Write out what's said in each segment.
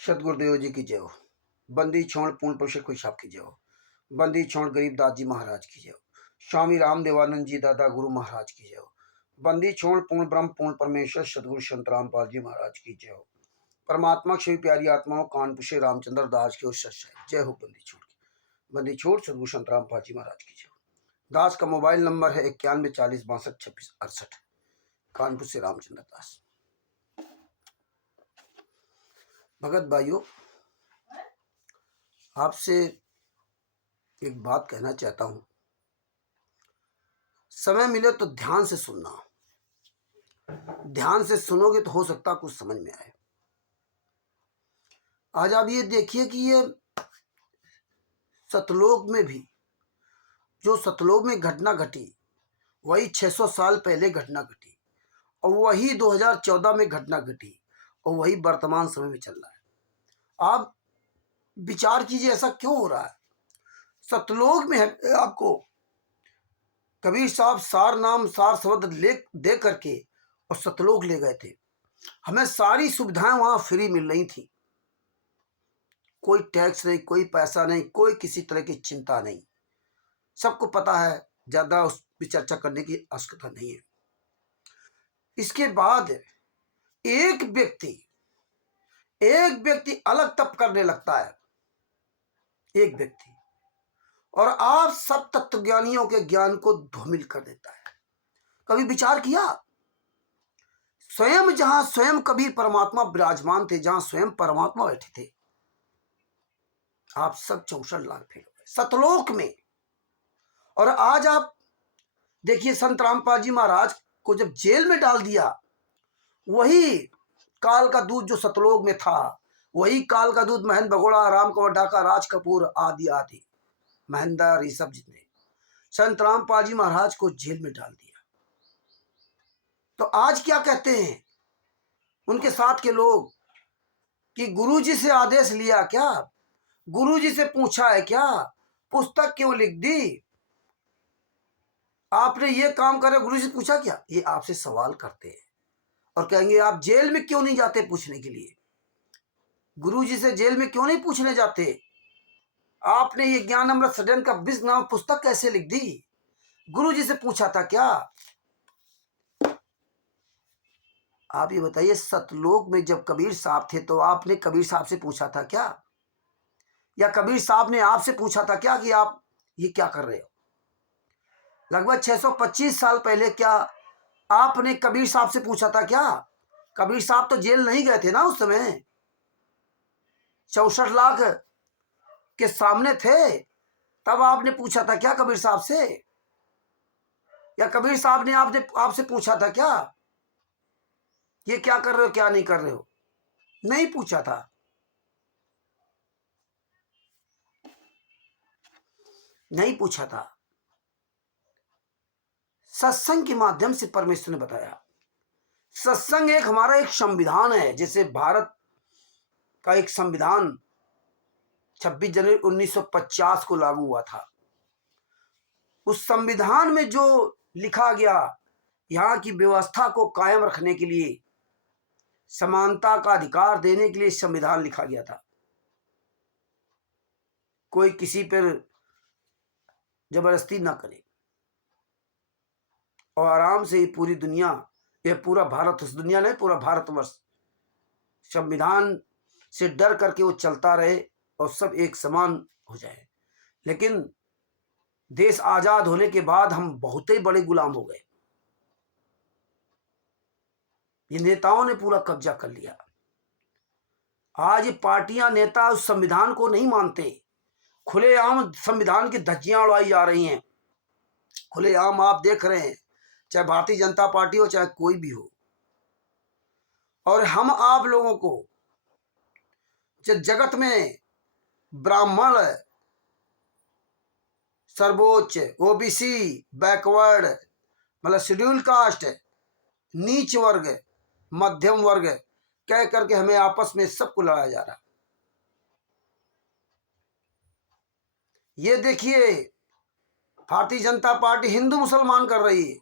सतगुरुदेव जी की जय हो। बंदी छोड़ पूर्ण पुरुष कोई साहब की जय हो। बंदी छोड़ गरीबदास जी महाराज की जय हो। स्वामी राम देवानंद जी दादा गुरु महाराज की जय हो। बंदी छोड़ पूर्ण ब्रह्म पूर्ण परमेश्वर सतगुरु संत रामपाल जी महाराज की जय हो। परमात्मा श्री प्यारी आत्माओं कानपुर से रामचंद्र दास की जय हो। बंदी छोड़ की बंदी छोड़ सतगुरु संत रामपाल जी महाराज की जय हो। दास का मोबाइल नंबर है 9140622668। कानपुर से रामचंद्र दास। भगत भाइयों, आपसे एक बात कहना चाहता हूं। समय मिले तो ध्यान से सुनना। ध्यान से सुनोगे तो हो सकता कुछ समझ में आए। आज आप ये देखिए कि ये सतलोक में भी जो सतलोक में घटना घटी वही 600 साल पहले घटना घटी और वही 2014 में घटना घटी और वही वर्तमान समय में चल रहा है। आप विचार कीजिए ऐसा क्यों हो रहा है। सतलोक में है आपको कबीर साहब सार नाम सार शब्द ले दे करके और सतलोक ले गए थे। हमें सारी सुविधाएं वहां फ्री मिल रही थी। कोई टैक्स नहीं, कोई पैसा नहीं, कोई किसी तरह की चिंता नहीं। सबको पता है, ज्यादा उस पर चर्चा करने की आवश्यकता नहीं है। इसके बाद एक व्यक्ति अलग तप करने लगता है, एक व्यक्ति, और आप सब तत्वज्ञानियों के ज्ञान को धूमिल कर देता है। कभी विचार किया? जहां स्वयं कबीर परमात्मा विराजमान थे, जहां स्वयं परमात्मा बैठे थे, आप सब 64 लाख फेल हो गए सतलोक में। और आज आप देखिए संत रामपाल जी महाराज को जब जेल में डाल दिया, वही काल का दूध जो सतलोक में था, वही काल का दूध महेंद्र भगोड़ा, राम कंवर ढाका, राज कपूर आदि महेंद्र, ये सब जितने संत रामपाल जी महाराज को जेल में डाल दिया। तो आज क्या कहते हैं उनके साथ के लोग कि गुरुजी से आदेश लिया क्या, गुरुजी से पूछा है क्या, पुस्तक क्यों लिख दी, आपने ये काम करे, गुरुजी से पूछा क्या? ये आपसे सवाल करते हैं और कहेंगे आप जेल में क्यों नहीं जाते पूछने के लिए। गुरुजी से जेल में क्यों नहीं पूछने जाते? आपने ये ज्ञान अमृत सदन का 20 नाम पुस्तक कैसे लिख दी, गुरुजी से पूछा था क्या? आप ये बताइए, सतलोक में जब कबीर साहब थे तो आपने कबीर साहब से पूछा था क्या, या कबीर साहब ने आपसे पूछा था क्या कि आप ये क्या कर रहे हो? लगभग 625 साल पहले क्या आपने कबीर साहब से पूछा था क्या? कबीर साहब तो जेल नहीं गए थे ना उस समय, 64 लाख के सामने थे। तब आपने पूछा था क्या कबीर साहब से, या कबीर साहब ने आपसे पूछा था क्या ये क्या कर रहे हो, क्या नहीं कर रहे हो? नहीं पूछा था। नहीं पूछा था। सत्संग के माध्यम से परमेश्वर ने बताया। सत्संग हमारा एक संविधान है। जैसे भारत का एक संविधान 26 जनवरी 1950 को लागू हुआ था। उस संविधान में जो लिखा गया, यहाँ की व्यवस्था को कायम रखने के लिए, समानता का अधिकार देने के लिए संविधान लिखा गया था। कोई किसी पर जबरदस्ती ना करे और आराम से ही पूरी दुनिया, यह पूरा भारत, उस दुनिया नहीं पूरा भारतवर्ष संविधान से डर करके वो चलता रहे और सब एक समान हो जाए। लेकिन देश आजाद होने के बाद हम बहुत ही बड़े गुलाम हो गए। ये नेताओं ने पूरा कब्जा कर लिया। आज ये पार्टियां, नेता उस संविधान को नहीं मानते। खुलेआम संविधान की धज्जियां उड़ाई जा रही हैं। खुलेआम आप देख रहे हैं, चाहे भारतीय जनता पार्टी हो चाहे कोई भी हो। और हम आप लोगों को जगत में ब्राह्मण, सर्वोच्च, ओबीसी, बैकवर्ड, मतलब शेड्यूल कास्ट, नीच वर्ग, मध्यम वर्ग कह करके हमें आपस में सबको लड़ाया जा रहा है। ये देखिए, भारतीय जनता पार्टी हिंदू मुसलमान कर रही है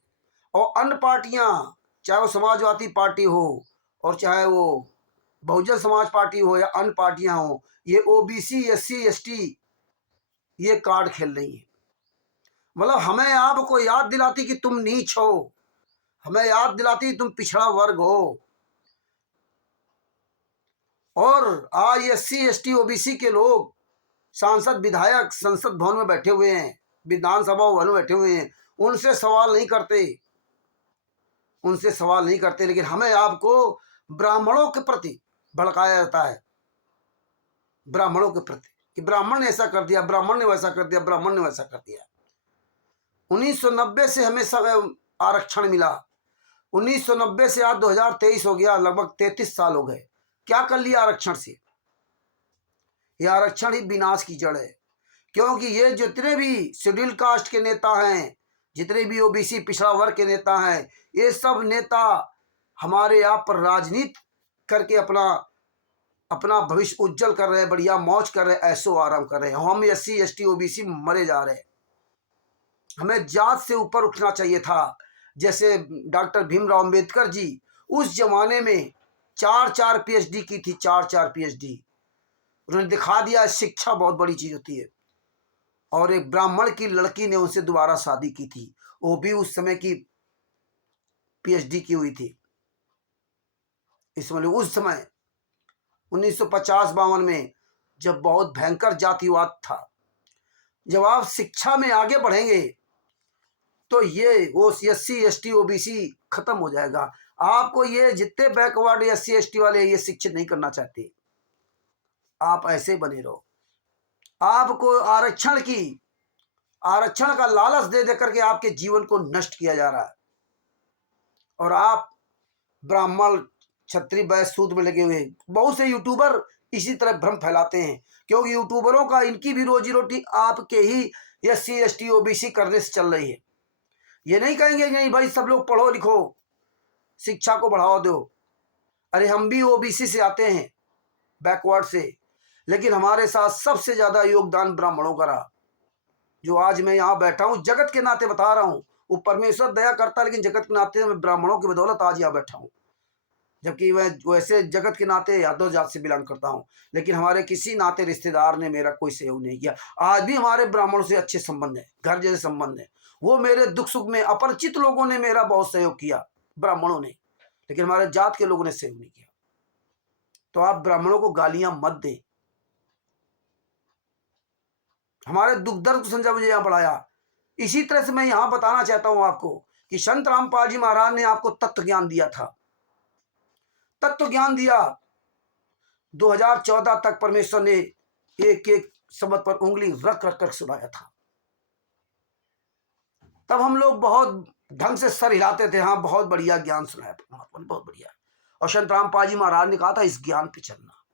और अन्य पार्टियां, चाहे वो समाजवादी पार्टी हो और चाहे वो बहुजन समाज पार्टी हो या अन्य पार्टियां हो, ये ओबीसी एससी एसटी ये कार्ड खेल रही है। मतलब हमें आपको याद दिलाती कि तुम नीच हो, हमें याद दिलाती कि तुम पिछड़ा वर्ग हो। और आज एससी एसटी ओबीसी के लोग सांसद विधायक संसद भवन में बैठे हुए हैं, विधानसभा भवन में बैठे हुए हैं, उनसे सवाल नहीं करते, उनसे सवाल नहीं करते। लेकिन हमें आपको ब्राह्मणों के प्रति भड़काया जाता है, ब्राह्मणों के प्रति, कि ब्राह्मण ने ऐसा कर दिया, ब्राह्मण ने वैसा कर दिया, ब्राह्मण ने वैसा कर दिया। 1990 से हमें सब आरक्षण मिला, 1990 से आज 2023 हो गया, लगभग 33 साल हो गए। क्या कर लिया आरक्षण से? यह आरक्षण ही विनाश की जड़ है। क्योंकि ये जितने भी शेड्यूल कास्ट के नेता हैं, जितने भी ओबीसी पिछड़ा वर्ग के नेता हैं, ये सब नेता हमारे यहाँ पर राजनीति करके अपना अपना भविष्य उज्जवल कर रहे हैं, बढ़िया मौज कर रहे हैं, ऐशो आराम कर रहे हैं। हम एससी एसटी ओबीसी मरे जा रहे हैं। हमें जात से ऊपर उठना चाहिए था। जैसे डॉक्टर भीमराव अंबेडकर जी उस जमाने में 4-4 पीएचडी की थी, 4-4 पीएचडी। उन्होंने दिखा दिया शिक्षा बहुत बड़ी चीज होती है। और एक ब्राह्मण की लड़की ने उनसे दोबारा शादी की थी, वो भी उस समय की पीएचडी की हुई थी। उस समय 1950-52 में जब बहुत भयंकर जातिवाद था, जब आप शिक्षा में आगे बढ़ेंगे तो ये वो एससी एसटी ओबीसी खत्म हो जाएगा। आपको ये जितने बैकवर्ड एससी एसटी वाले ये शिक्षित नहीं करना चाहते, आप ऐसे बने रहो। आपको आरक्षण का लालच दे दे करके आपके जीवन को नष्ट किया जा रहा है। और आप ब्राह्मण क्षत्रिय वैश्य शूद्र में लगे हुए। बहुत से यूट्यूबर इसी तरह भ्रम फैलाते हैं, क्योंकि यूट्यूबरों का इनकी भी रोजी रोटी आपके ही एससी एसटी ओबीसी करने से चल रही है। ये नहीं कहेंगे नहीं भाई सब लोग पढ़ो लिखो, शिक्षा को बढ़ावा दो। अरे हम भी ओबीसी से आते हैं, बैकवर्ड से, लेकिन हमारे साथ सबसे ज्यादा योगदान ब्राह्मणों का रहा। जो आज मैं यहाँ बैठा हूँ जगत के नाते बता रहा हूँ, वो परमेश्वर दया करता है, लेकिन जगत के नाते मैं ब्राह्मणों की बदौलत आज यहाँ बैठा हूँ। जबकि मैं वैसे जगत के नाते यादव जात से बिलोंग करता हूँ, लेकिन हमारे किसी नाते रिश्तेदार ने मेरा कोई सहयोग नहीं किया। आज भी हमारे ब्राह्मणों से अच्छे संबंध है, घर जैसे संबंध है। वो मेरे दुख सुख में अपरिचित लोगों ने मेरा बहुत सहयोग किया, ब्राह्मणों ने, लेकिन हमारे जात के लोगों ने सहयोग नहीं किया। तो आप ब्राह्मणों को गालियां मत दें। हमारे दुख दर्द को समझा, मुझे यहाँ पढ़ाया। इसी तरह से मैं यहाँ बताना चाहता हूँ आपको कि संत रामपाल जी महाराज ने आपको तत्व ज्ञान दिया था, तत्व ज्ञान दिया। 2014 तक परमेश्वर ने एक एक शब्द पर उंगली रख रख कर सुनाया था। तब हम लोग बहुत ढंग से सर हिलाते थे, हाँ बहुत बढ़िया ज्ञान सुनाया परमात्मा ने, बहुत बढ़िया। और संत रामपाल जी महाराज ने कहा था इस ज्ञान पे चलना।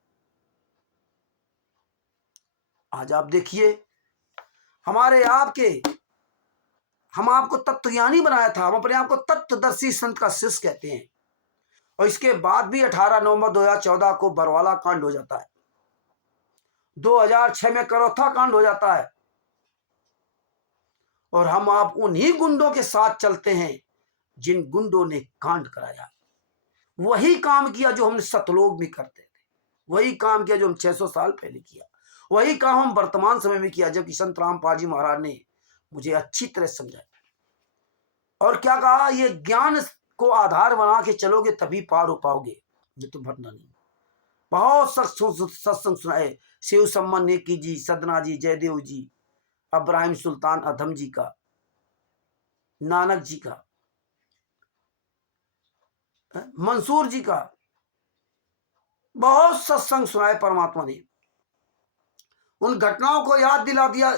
आज आप देखिए हमारे आपके, हम आपको तत्वज्ञानी बनाया था, हम अपने आप को तत्वदर्शी संत का शिष्य कहते हैं। और इसके बाद भी 18 नवंबर 2014 को बरवाला कांड हो जाता है, 2006 में करौथा कांड हो जाता है। और हम आप उन्हीं गुंडों के साथ चलते हैं जिन गुंडों ने कांड कराया। वही काम किया जो हम सतलोक में करते थे, वही काम किया जो हम 600 साल पहले किया, वही काम हम वर्तमान समय में किया। जबकि संत रामपाल जी महाराज ने मुझे अच्छी तरह समझाया और क्या कहा, ये ज्ञान को आधार बना के चलोगे तभी पार हो पाओगे, ये तो भरना नहीं। बहुत सत्संग सुनाए, शिव सम्मान नेकी जी, सदना जी, जयदेव जी, अब्राहिम सुल्तान अधम जी का, नानक जी का, मंसूर जी का, बहुत सत्संग सुनाए परमात्मा ने। उन घटनाओं को याद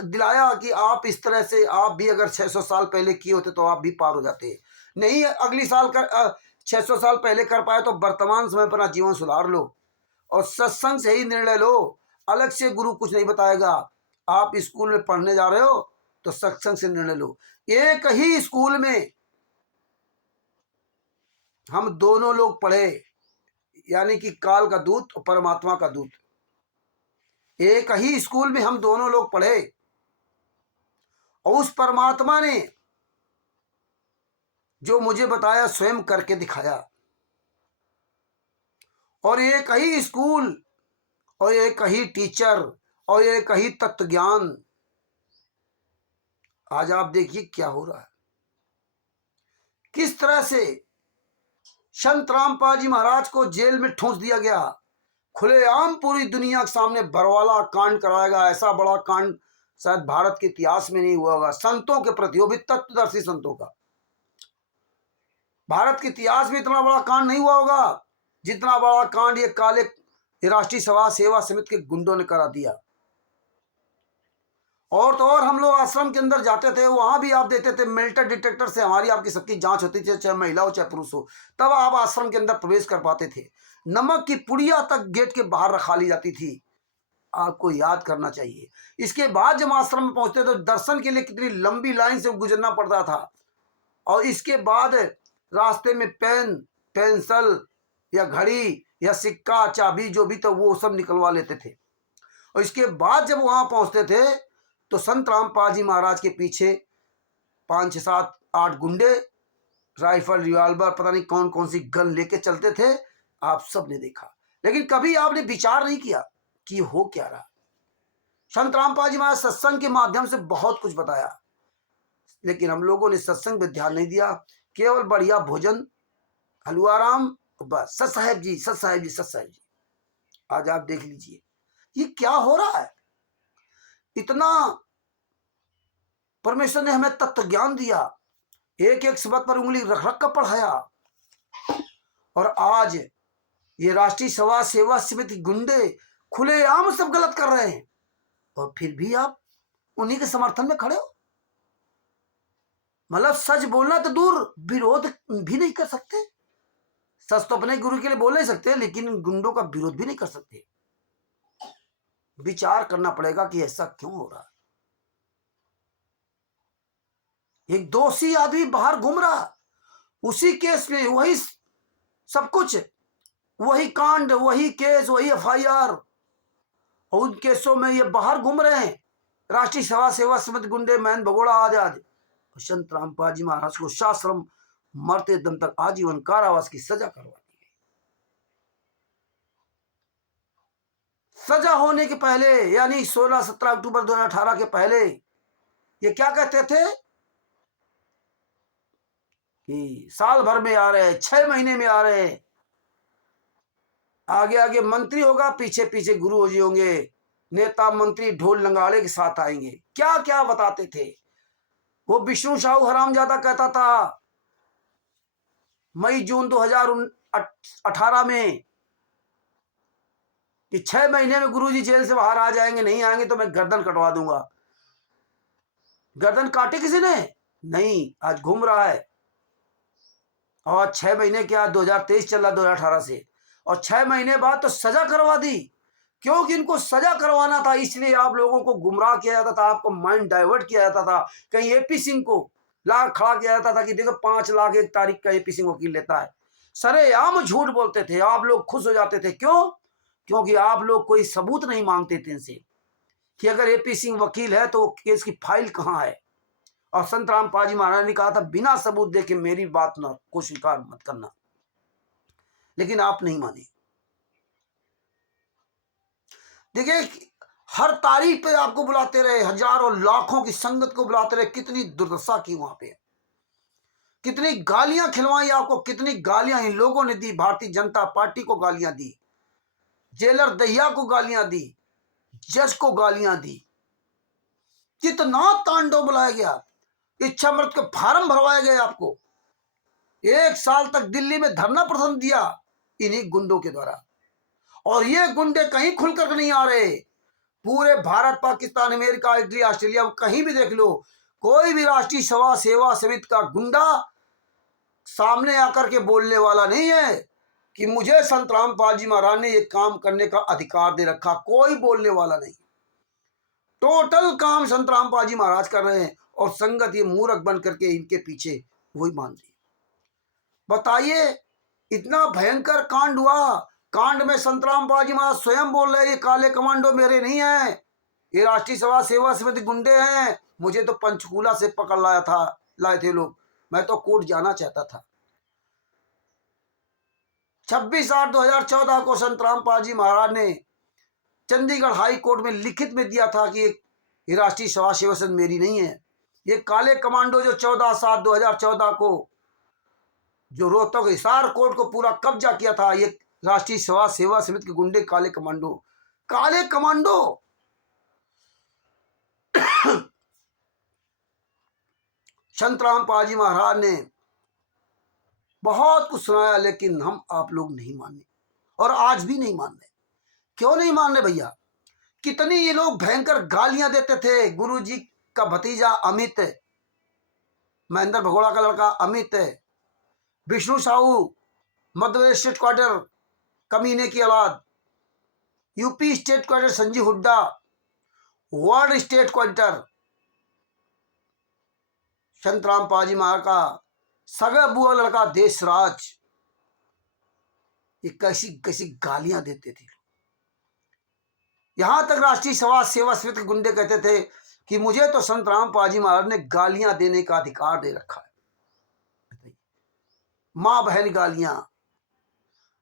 दिलाया कि आप इस तरह से, आप भी अगर 600 साल पहले किए होते तो आप भी पार हो जाते। नहीं अगली साल कर 600 साल पहले कर पाए तो वर्तमान समय पर जीवन सुधार लो और सत्संग से ही निर्णय लो। अलग से गुरु कुछ नहीं बताएगा। आप स्कूल में पढ़ने जा रहे हो तो सत्संग से निर्णय लो। एक ही स्कूल में हम दोनों लोग पढ़े, यानी कि काल का दूत और परमात्मा का दूत। एक ही स्कूल में हम दोनों लोग पढ़े और उस परमात्मा ने जो मुझे बताया स्वयं करके दिखाया। और एक ही स्कूल और एक ही टीचर और एक ही तत्व ज्ञान। आज आप देखिए क्या हो रहा है, किस तरह से संत रामपाल जी महाराज को जेल में ठूंस दिया गया। खुलेआम पूरी दुनिया के सामने बरवाला कांड कराएगा, ऐसा बड़ा कांड शायद भारत के इतिहास में नहीं हुआ होगा संतों के प्रति, वो भी तत्वदर्शी संतों का। भारत के इतिहास में इतना बड़ा कांड नहीं हुआ होगा जितना बड़ा कांड ये काले राष्ट्रीय सभा सेवा समिति के गुंडों ने करा दिया। और तो और हम लोग आश्रम के अंदर जाते थे, वहां भी आप देते थे मेल्टर डिटेक्टर से हमारी आपकी सबकी जांच होती थी, चाहे महिला हो चाहे पुरुष हो, तब आप आश्रम के अंदर प्रवेश कर पाते थे। नमक की पुड़िया तक गेट के बाहर रखा ली जाती थी, आपको याद करना चाहिए। इसके बाद जब आश्रम में पहुंचते तो दर्शन के लिए कितनी लंबी लाइन से गुजरना पड़ता था, और इसके बाद रास्ते में पेन, पेंसिल या घड़ी या सिक्का, चाबी जो भी तो वो सब निकलवा लेते थे। और इसके बाद जब वहां पहुंचते थे तो संत रामपाल जी महाराज के पीछे 5, 6, 7, 8 गुंडे राइफल, रिवॉल्वर, पता नहीं कौन कौन सी गन लेके चलते थे। आप सब ने देखा, लेकिन कभी आपने विचार नहीं किया कि हो क्या रहा। संत रामपाल जी महाराज सत्संग के माध्यम से बहुत कुछ बताया, लेकिन हम लोगों ने सत्संग पे ध्यान नहीं दिया, केवल बढ़िया भोजन, हलवाराम, बस सत साहेब जी, सत साहेब जी, सत साहेब जी। आज आप देख लीजिए ये क्या हो रहा है। इतना परमेश्वर ने हमें तत्व ज्ञान दिया, एक एक शब्द पर उंगली रख रख कर पढ़ाया, और आज ये राष्ट्रीय सभा सेवा समिति गुंडे खुलेआम सब गलत कर रहे हैं, और फिर भी आप उन्हीं के समर्थन में खड़े हो। मतलब सच बोलना तो दूर, विरोध भी नहीं कर सकते। सच तो अपने गुरु के लिए बोल नहीं सकते, लेकिन गुंडों का विरोध भी नहीं कर सकते। विचार करना पड़ेगा कि ऐसा क्यों हो रहा है। एक दोषी आदमी बाहर घूम रहा, उसी केस में वही सब कुछ, वही कांड, वही केस, वही एफआईआर, और उन केसों में ये बाहर घूम रहे हैं। राष्ट्रीय सभा सेवा समिति गुंडे मैन भगोड़ा आजाद, संत रामपाल जी महाराज को शाश्रम मरते दम तक आजीवन कारावास की सजा करवा दी गई। सजा होने के पहले, यानी 16-17 अक्टूबर 2018 के पहले ये क्या कहते थे कि साल भर में आ रहे, 6 महीने में आ रहे, आगे आगे मंत्री होगा, पीछे पीछे गुरु जी होंगे, नेता मंत्री ढोल नगाड़े के साथ आएंगे। क्या क्या बताते थे। वो विष्णु साहू हरामजादा कहता था मई जून 2018 में कि 6 महीने में गुरुजी जेल से बाहर आ जाएंगे, नहीं आएंगे तो मैं गर्दन कटवा दूंगा। गर्दन काटी किसी ने नहीं, आज घूम रहा है। और 6 महीने क्या, 2023 चल रहा 2018 से, और 6 महीने बाद तो सजा करवा दी, क्योंकि इनको सजा करवाना था। इसलिए आप लोगों को गुमराह किया जाता था, आपको माइंड डाइवर्ट किया जाता था। कहीं एपी सिंह को ला खड़ा किया जाता था कि देखो 5 लाख 1 तारीख का एपी सिंह वकील लेता है। सरेआम झूठ बोलते थे, आप लोग खुश हो जाते थे। क्यों? क्योंकि आप लोग कोई सबूत नहीं मांगते थे इनसे कि अगर एपी सिंह वकील है तो केस की फाइल कहां है। और संत रामपाल जी महाराज ने कहा था बिना सबूत देखे मेरी बात ना को स्वीकार मत करना, लेकिन आप नहीं माने। देखिए हर तारीख पे आपको बुलाते रहे, हजारों लाखों की संगत को बुलाते रहे। कितनी दुर्दशा की वहां पे, कितनी गालियां खिलवाई आपको, कितनी गालियां इन लोगों ने दी। भारतीय जनता पार्टी को गालियां दी, जेलर दहिया को गालियां दी, जज को गालियां दी। कितना तांडव बुलाया गया, इच्छा मृत के फार्म भरवाए गए आपको। 1 साल तक दिल्ली में धरना प्रदर्शन दिया इन्हीं गुंडों के द्वारा। और ये गुंडे कहीं खुलकर नहीं आ रहे। पूरे Bharat, Pakistan, America, Italy, Australia, कहीं भी देख लो, कोई भी राष्ट्रीय सभा सेवा समिति का गुंडा सामने आकर के बोलने वाला नहीं है कि मुझे संत रामपाल जी महाराज ने ये काम करने का अधिकार दे रखा। कोई बोलने वाला नहीं। टोटल काम संत रामपाल जी महाराज कर रहे हैं, और संगत ये मूर्ख बन करके इनके पीछे वही मान रही। बताइए इतना भयंकर कांड हुआ, कांड में संत रामपाल जी महाराज स्वयं बोल रहे ये काले कमांडो मेरे नहीं है, ये राष्ट्रीय सभा सेवा समिति गुंडे हैं। मुझे तो पंचकूला से पकड़ लाए थे लोग, मैं तो कोर्ट जाना चाहता था। 26/8/2014 को संत रामपाल जी महाराज ने चंडीगढ़ हाई कोर्ट में लिखित में दिया था कि ये राष्ट्रीय सभा सेवा सदन मेरी नहीं है। ये काले कमांडो जो 14/7/2014 को जो रोहतक हिसार कोर्ट को पूरा कब्जा किया था, ये राष्ट्रीय सभा सेवा समिति के गुंडे काले कमांडो संत रामपाल जी महाराज ने बहुत कुछ सुनाया, लेकिन हम आप लोग नहीं माने और आज भी नहीं मान रहे। क्यों नहीं मान रहे भैया? कितनी ये लोग भयंकर गालियां देते थे। गुरु जी का भतीजा अमित, महेंद्र भगोड़ा का लड़का अमित, विष्णु साहू मध्य प्रदेश स्टेट क्वार्टर कमीने की औलाद, UP state quarter Sanjeev Hooda, world state quarter संत रामपाल जी महाराज का सगा बुआ लड़का देशराज, ये कैसी कैसी गालियां देते थे। यहां तक राष्ट्रीय सभा सेवा समिति के गुंडे कहते थे कि मुझे तो संत रामपाल जी महाराज ने गालियां देने का अधिकार दे रखा है। मां बहन गालियां,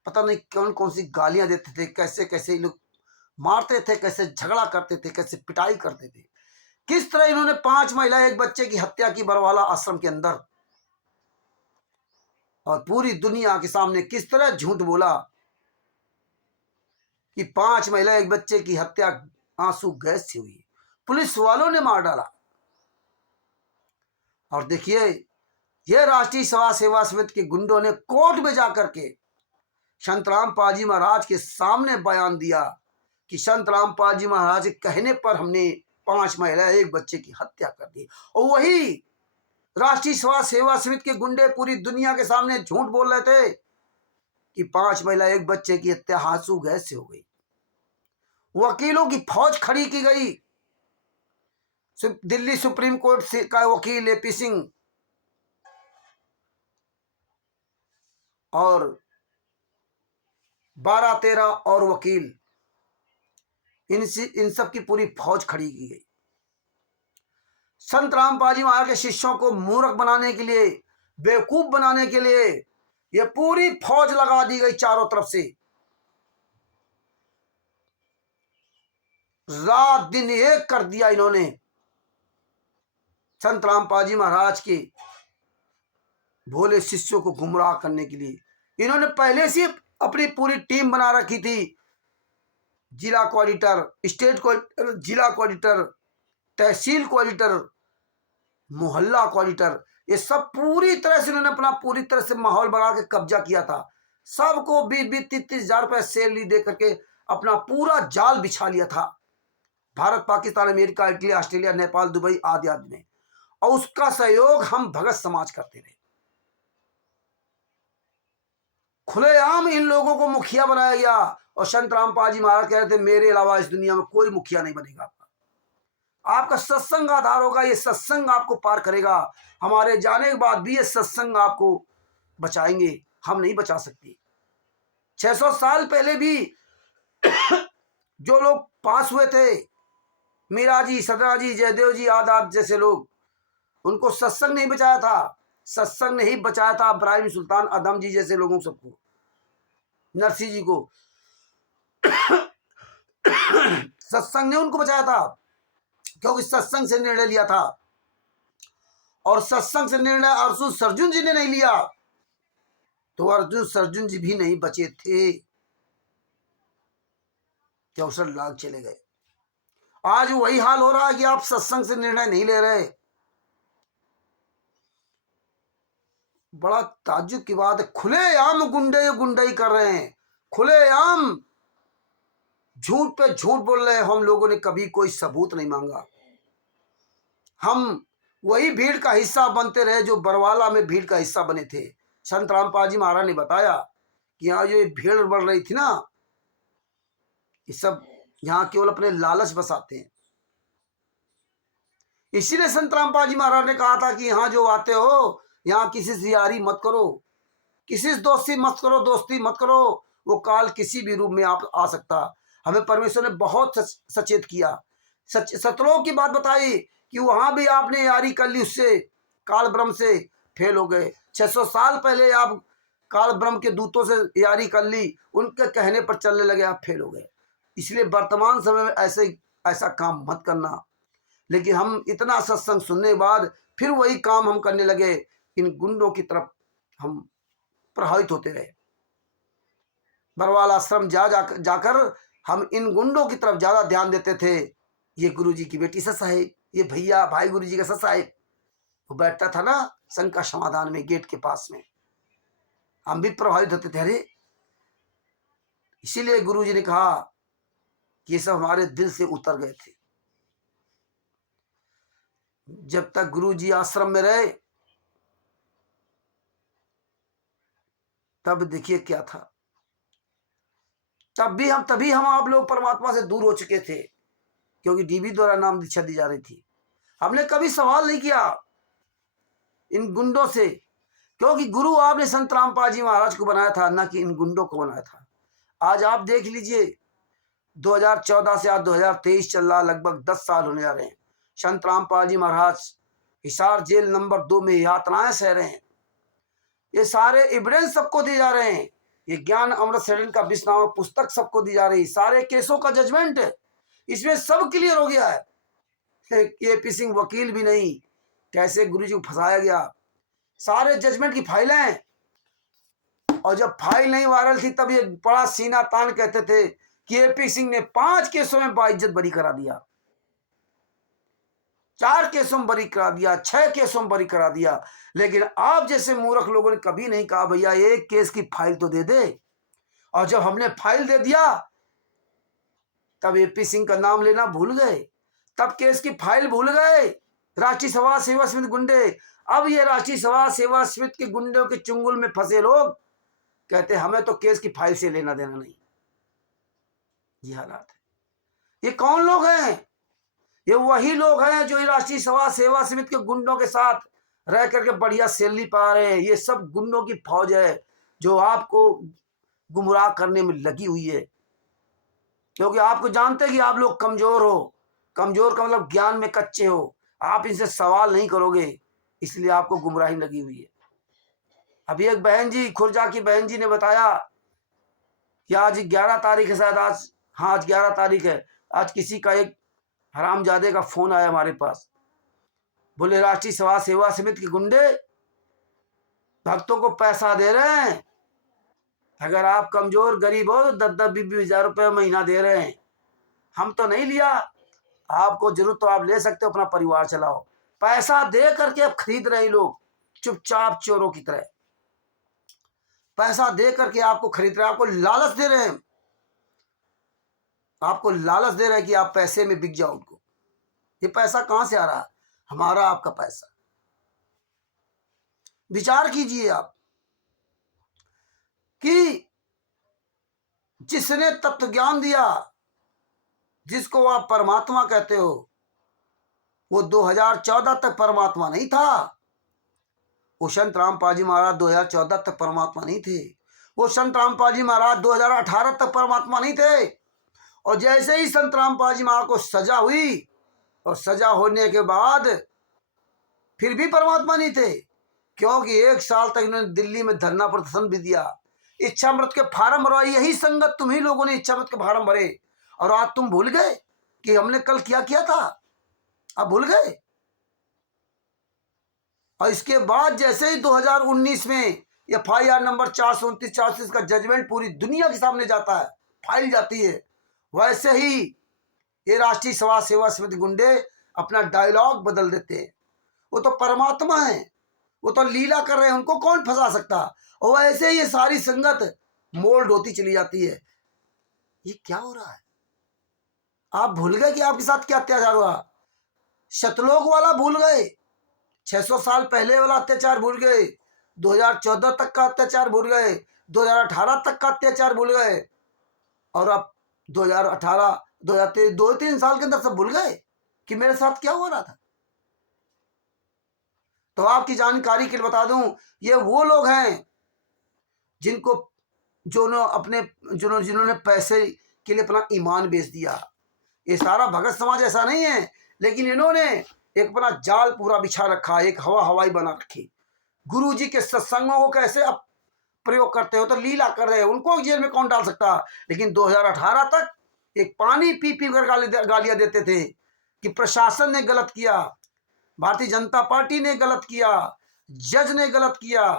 पता नहीं कौन कौन सी गालियां देते थे, कैसे कैसे लोग मारते थे, कैसे झगड़ा करते थे, कैसे पिटाई करते थे। किस तरह इन्होंने 5 महिला एक बच्चे की हत्या की बरवाला आश्रम के अंदर, और पूरी दुनिया के सामने किस तरह झूठ बोला कि 5 महिला एक बच्चे की हत्या आंसू गैस से हुई, पुलिस वालों ने मार डाला। और देखिए, यह राष्ट्रीय सभा सेवा समिति के गुंडों ने कोर्ट में जाकर के संत रामपाल जी महाराज के सामने बयान दिया कि संत रामपाल जी महाराज के कहने पर हमने 5 महिला एक बच्चे की हत्या कर दी। और वही राष्ट्रीय सभा सेवा समिति के गुंडे पूरी दुनिया के सामने झूठ बोल रहे थे कि 5 महिला एक बच्चे की हत्या आंसू गैस से हो गई। वकीलों की फौज खड़ी की गई। दिल्ली सुप्रीम कोर्ट का वकील एपी सिंह और 12-13 और वकील, इन सब की पूरी फौज खड़ी की गई। संत रामपाल जी महाराज के शिष्यों को मूर्ख बनाने के लिए, बेवकूफ बनाने के लिए ये पूरी फौज लगा दी गई चारों तरफ से। रात दिन एक कर दिया इन्होंने संत रामपाल जी महाराज के भोले शिष्यों को गुमराह करने के लिए। इन्होंने पहले से अपनी पूरी टीम बना रखी थी। जिला कोऑर्डिनेटर, स्टेट कोऑर्डिनेटर, जिला कोऑर्डिनेटर, तहसील कोऑर्डिनेटर, मोहल्ला कोऑर्डिनेटर, ये सब पूरी तरह से इन्होंने अपना पूरी तरह से माहौल बना के कब्जा किया था। सबको 20-30 हजार रुपए सैलरी दे करके अपना पूरा जाल बिछा लिया था। Bharat, Pakistan, America, Italy, Australia, Nepal, Dubai आदि आदि में। और उसका सहयोग हम भगत समाज करते रहे। खुलेआम इन लोगों को मुखिया बनाया गया। और संत रामपाल जी महाराज कह रहे थे मेरे अलावा इस दुनिया में कोई मुखिया नहीं बनेगा। आपका सत्संग आधार होगा, ये सत्संग आपको पार करेगा। हमारे जाने के बाद भी ये सत्संग आपको बचाएंगे, हम नहीं बचा सकते। 600 साल पहले भी जो लोग पास हुए थे, मीरा जी, सदरा जी, जयदेव जी आदि जैसे लोग, उनको सत्संग नहीं बचाया था। सत्संग नहीं बचाया था इब्राहिम सुल्तान आदम जी जैसे लोगों सबको, नरसिंह जी को सत्संग ने उनको बचाया था, क्योंकि सत्संग से निर्णय लिया था। और सत्संग से निर्णय अर्जुन जी ने नहीं लिया तो अर्जुन जी भी नहीं बचे थे, 64 लाख चले गए। आज वही हाल हो रहा है कि आप सत्संग से निर्णय नहीं ले रहे। बड़ा ताज्जुब की बात है। खुलेआम गुंडाई कर रहे हैं, खुलेआम झूठ पे झूठ बोल रहे हैं। हम लोगों ने कभी कोई सबूत नहीं मांगा। हम वही भीड़ का हिस्सा बनते रहे जो बरवाला में भीड़ का हिस्सा बने थे। संत रामपाल जी महाराज ने बताया कि यहाँ जो भीड़ बढ़ रही थी ना, ये सब यहाँ केवल अपने लालच बसाते हैं। इसीलिए संत रामपाल जी महाराज ने कहा था कि यहाँ जो आते हो, यहाँ किसी से यारी मत करो, किसी से दोस्ती मत करो। वो काल किसी भी रूप में आप आ सकता। हमें परमेश्वर ने बहुत सचेत किया, सतलोक की बात बताई कि वहां भी आपने यारी कर ली, उससे काल ब्रह्म से फेल हो गए। 600 साल पहले आप काल ब्रह्म के दूतों से यारी कर ली, उनके कहने पर चलने लगे, आप फेल हो गए। इसलिए वर्तमान समय में ऐसा काम मत करना। लेकिन हम इतना सत्संग सुनने के बाद फिर वही काम हम करने लगे, इन गुंडों की तरफ हम प्रभावित होते रहे। बरवाल आश्रम जाकर हम इन गुंडों की तरफ ज्यादा ध्यान देते थे। ये गुरुजी की बेटी ससा है, ये भैया भाई गुरुजी का ससा है, वो बैठता था ना संघ का समाधान में गेट के पास में, हम भी प्रभावित होते थे। अरे इसीलिए गुरुजी ने कहा कि ये सब हमारे दिल से उतर गए थे। जब तक गुरुजी आश्रम में रहे तब देखिए क्या था, तभी हम आप लोग परमात्मा से दूर हो चुके थे, क्योंकि डीबी द्वारा नाम दीक्षा दी जा रही थी। हमने कभी सवाल नहीं किया इन गुंडों से, क्योंकि गुरु आपने संत रामपाल जी महाराज को बनाया था, ना कि इन गुंडों को बनाया था। आज आप देख लीजिए 2014 से आज 2023 चल रहा, लगभग 10 साल होने जा रहे हैं। संत रामपाल जी महाराज हिसार जेल नंबर 2 में यातनाएं सह रहे हैं। ये सारे एविडेंस सबको दिए जा रहे हैं। ये ज्ञान अमृत शरण का 20 नामक पुस्तक सबको दी जा रही है। सारे केसों का जजमेंट इसमें सब क्लियर हो गया है। केपी सिंह वकील भी नहीं, कैसे गुरुजी को फंसाया गया, सारे जजमेंट की फाइलें हैं। और जब फाइल नहीं वायरल थी तब ये बड़ा सीना तान कहते थे कि एपी सिंह ने 5 केसों में बाइज्जत बरी करा दिया, 4 केसों में बरी करा दिया, 6 केसों में बरी करा दिया। लेकिन आप जैसे मूर्ख लोगों ने कभी नहीं कहा भैया एक केस की फाइल तो दे दे। और जब हमने फाइल दे दिया तब एपी सिंह का नाम लेना भूल गए, तब केस की फाइल भूल गए। राष्ट्रीय समाज सेवा समिति गुंडे, अब ये राष्ट्रीय समाज सेवा समिति के गुंडों के चुंगल में फंसे लोग कहते हमें तो केस की फाइल से लेना देना नहीं। ये हालात है। ये कौन लोग हैं? ये वही लोग हैं जो राष्ट्रीय समाज सेवा समिति के गुंडों के साथ रह करके बढ़िया सैलरी पा रहे हैं। ये सब गुंडों की फौज है जो आपको गुमराह करने में लगी हुई है, क्योंकि आपको जानते हैं कि आप लोग कमजोर हो। कमजोर का मतलब ज्ञान में कच्चे हो, आप इनसे सवाल नहीं करोगे, इसलिए आपको गुमराही लगी हुई है। अभी एक बहन जी, खुर्जा की बहन जी ने बताया कि आज 11 तारीख है शायद, आज 11 तारीख है। आज किसी का एक हरामजादे का फोन आया हमारे पास, बोले राष्ट्रीय समाज सेवा समिति के गुंडे भक्तों को पैसा दे रहे हैं, अगर आप कमजोर गरीब हो तो 10-20 हजार रुपये महीना दे रहे हैं। हम तो नहीं लिया, आपको जरूरत तो आप ले सकते हो, अपना परिवार चलाओ। पैसा दे करके अब खरीद रहे लोग, चुपचाप चोरों की तरह पैसा दे करके आपको खरीद रहे हैं, आपको लालच दे रहे हैं, आपको लालच दे रहे हैं कि आप पैसे में बिक जाओ उनको। ये पैसा कहां से आ रहा है? हमारा आपका पैसा। विचार कीजिए आप कि जिसने तत्व ज्ञान दिया, जिसको आप परमात्मा कहते हो, वो 2014 तक परमात्मा नहीं था। वो संत रामपाल जी महाराज 2014 तक परमात्मा नहीं थे। वो संत रामपाल जी महाराज 2018 तक परमात्मा नहीं थे। और जैसे ही संत रामपाल जी महाराज को सजा हुई, और सजा होने के बाद फिर भी परमात्मा नहीं थे, क्योंकि 1 साल तक इन्होंने दिल्ली में धरना प्रदर्शन भी दिया, इच्छा मृत के फार्म भरवाई। यही संगत तुम ही लोगों ने इच्छा मृत के फार्म भरे, और आज तुम भूल गए कि हमने कल क्या किया था? आप भूल गए। और इसके बाद जैसे ही 2019 में FIR नंबर 429-430 का जजमेंट पूरी दुनिया के सामने जाता है, फाइल जाती है, वैसे ही ये राष्ट्रीय समाज सेवा समिति गुंडे अपना डायलॉग बदल देते हैं। वो तो परमात्मा है, वो तो लीला कर रहे हैं, उनको कौन फंसा सकता? और वैसे ही ये सारी संगत मोल्ड होती चली जाती है। ये क्या हो रहा है? आप भूल गए कि आपके साथ क्या अत्याचार हुआ? शतलोक वाला भूल गए, 600 साल पहले वाला अत्याचार भूल गए, 2014 तक का अत्याचार भूल गए, 2018 तक का अत्याचार भूल गए, और अब 2018 2023 2-3 साल के अंदर सब भूल गए कि मेरे साथ क्या हो रहा था। तो आपकी जानकारी के लिए बता दूं, ये वो लोग हैं जिनको जिन्होंने पैसे के लिए अपना ईमान बेच दिया। ये सारा भगत समाज ऐसा नहीं है, लेकिन इन्होंने एक अपना जाल पूरा बिछा रखा, एक हवाई बना रखी। गुरुजी के सत्संगों को कैसे प्रयोग करते हो तो लीला कर रहे हो, उनको जेल में कौन डाल सकता। लेकिन 2018 तक एक पानी पी पी कर गालियां देते थे कि प्रशासन ने गलत किया, भारतीय जनता पार्टी ने गलत किया, जज ने गलत किया,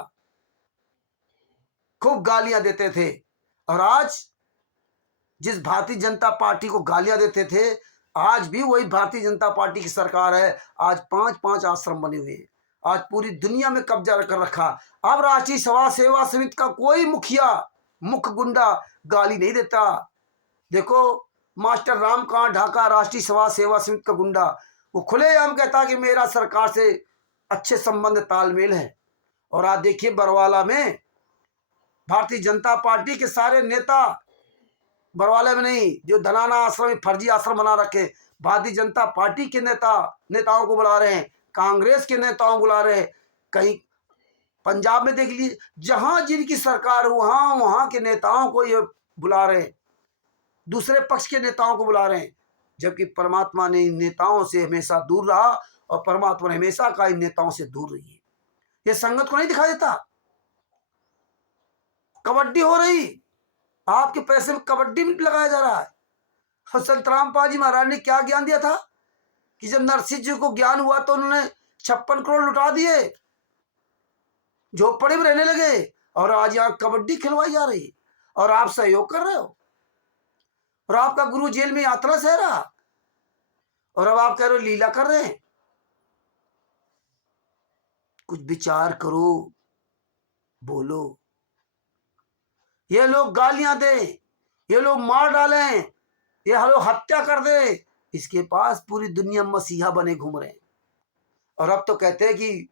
खूब गालियां देते थे। और आज जिस भारतीय जनता पार्टी को गालियां देते थे, आज भी वही भारतीय जनता पार्टी की सरकार है। आज 5-5 आश्रम बने हुए हैं, आज पूरी दुनिया में कब्जा कर रखा। अब राष्ट्रीय सभा सेवा समिति का कोई मुखिया, मुख्य गुंडा गाली नहीं देता। देखो मास्टर रामकांत ढाका राष्ट्रीय सभा सेवा समिति का गुंडा, वो खुलेआम कहता कि मेरा सरकार से अच्छे संबंध तालमेल है। और आज देखिए बरवाला में भारतीय जनता पार्टी के सारे नेता, बरवाले में नहीं, जो धनाना आश्रम में फर्जी आश्रम बना रखे, भारतीय जनता पार्टी के नेताओं को बुला रहे हैं, कांग्रेस के नेताओं को बुला रहे हैं। कहीं पंजाब में देख लीजिए, जहां जिनकी सरकार वहां वहां के नेताओं को ये बुला रहे हैं, दूसरे पक्ष के नेताओं को बुला रहे हैं। जबकि परमात्मा ने इन नेताओं से हमेशा दूर रहा और परमात्मा ने हमेशा का इन नेताओं से दूर रही है। ये संगत को नहीं दिखा देता। कबड्डी हो रही, आपके पैसे में कबड्डी में लगाया जा रहा है। और संत रामपाल जी महाराज ने क्या ज्ञान दिया था कि जब नरसिंह जी को ज्ञान हुआ तो उन्होंने 56 करोड़ लुटा दिए, झोपड़ी में रहने लगे। और आज यहाँ कबड्डी खिलवाई जा रही और आप सहयोग कर रहे हो। और आपका गुरु जेल में यात्रा सह रहा और अब आप कह रहे हो लीला कर रहे हैं। कुछ विचार करो, बोलो। ये लोग गालियां दे, ये लोग मार डालें, ये लोग हत्या कर दे, इसके पास पूरी दुनिया मसीहा बने घूम रहे हैं। और अब तो कहते हैं कि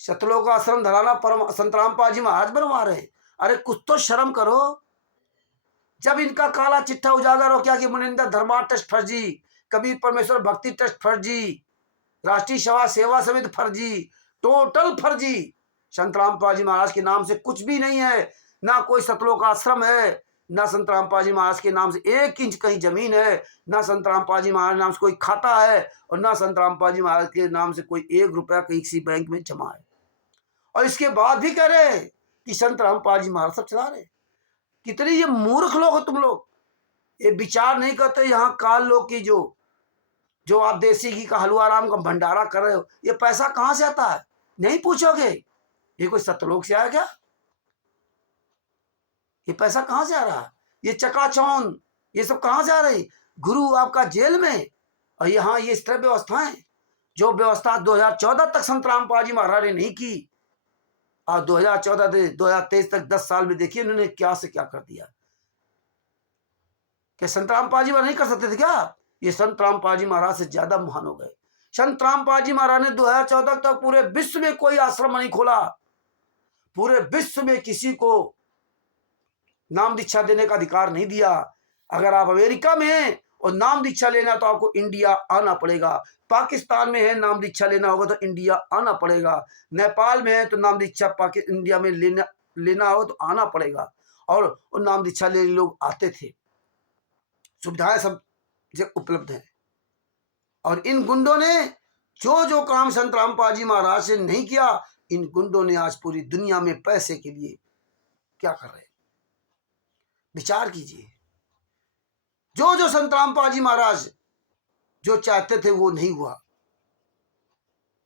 सतलोक आश्रम धराना संत रामपाल जी महाराज बनवा रहे। अरे कुछ तो शर्म करो। जब इनका काला चिट्ठा उजागर हो क्या कि मुनिंदर धर्मा ट्रस्ट फर्जी, कबीर परमेश्वर भक्ति ट्रस्ट फर्जी, राष्ट्रीय सभा सेवा समिति फर्जी, टोटल फर्जी। संत रामपाल जी महाराज के नाम से कुछ भी नहीं है, ना कोई सतलोक आश्रम है, ना संत रामपाल जी महाराज के नाम से 1 इंच कहीं जमीन है, ना संत रामपाल जी महाराज के नाम से कोई खाता है, और ना संत रामपाल जी महाराज के नाम से कोई 1 रुपया कहीं किसी बैंक में जमा है। और इसके बाद भी कह रहे हैं कि संत रामपाल जी महाराज सब चला रहे। कितने ये मूर्ख लोग हो तुम लोग, ये विचार नहीं करते। यहाँ काल लोग की जो आप देसी घी का हलवा राम का भंडारा कर रहे हो, ये पैसा कहां से आता है नहीं पूछोगे। ये कोई सतलोक से आया क्या? ये पैसा कहां से आ रहा है? ये चकाचौंध ये सब कहां से आ रही? गुरु आपका जेल में, और यहाँ ये इस तरह व्यवस्थाएं, जो व्यवस्था 2014 तक संत रामपाल जी महाराज ने नहीं की, और 2014 से 2023 तक 10 साल में देखिए उन्होंने क्या से क्या कर दिया। क्या संत रामपाल जी महाराज नहीं कर सकते थे क्या? ये संत रामपाल जी महाराज से ज्यादा महान हो गए। संत रामपाल जी महाराज ने 2014 तक पूरे विश्व में कोई आश्रम नहीं खोला, पूरे विश्व में किसी को नाम दीक्षा देने का अधिकार नहीं दिया। अगर आप अमेरिका में हैं और नाम दीक्षा लेना तो आपको इंडिया आना पड़ेगा, पाकिस्तान में है नाम दीक्षा लेना होगा तो इंडिया आना पड़ेगा, नेपाल में है तो नाम दीक्षा इंडिया में लेना हो तो आना पड़ेगा। और नाम दीक्षा लेने लोग आते थे, सुविधाएं सब उपलब्ध है। और इन गुंडों ने जो काम संत रामपाल जी महाराज से नहीं किया, इन गुंडों ने आज पूरी दुनिया में पैसे के लिए क्या कर रहे हैं। विचार कीजिए। जो संत रामपाल जी महाराज जो चाहते थे वो नहीं हुआ,